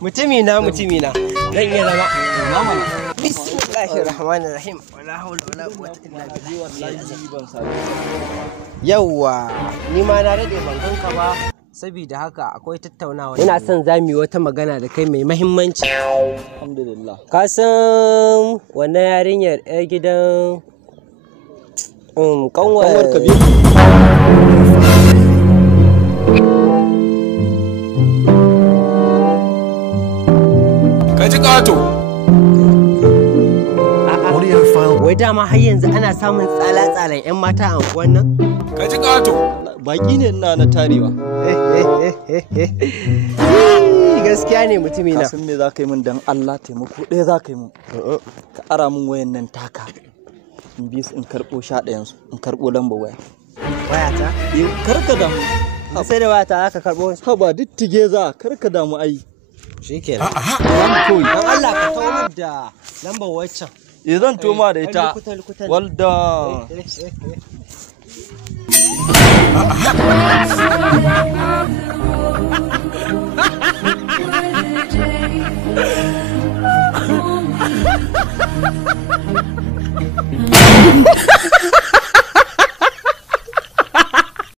mutumina zan iya zama Bismillahirrahmanirrahim wala hawla wala quwwata illa billah. Yawwa ni ma na rade ban ganka ba saboda haka akwai tattaunawa. Ina son zamu yi wata magana da kai mai muhimmanci. Alhamdulillah. Ka san wannan yarinyar yar gidan kanwar Kabiru. Kaji kato. Wai dama har yanzu ana samun tsala-tsalan 'yan mata a unguwan nan? Kaji kato. Baki ne ina na tarewa. Gaskiya ne mutumina. Ka san me za ka yi min dan Allah taimako ɗaya za ka yi min. Ka ara min wayan nan taka. In bi su in karɓo 11 in karɓo lambar waya. Wayata? Karka damu. Sai da wayata aka karɓo. Ha ba duk tige za karka damu ai. Shikenan. Dan Allah ka tawo min da lambar waccan. Zan toma da ita. Well done.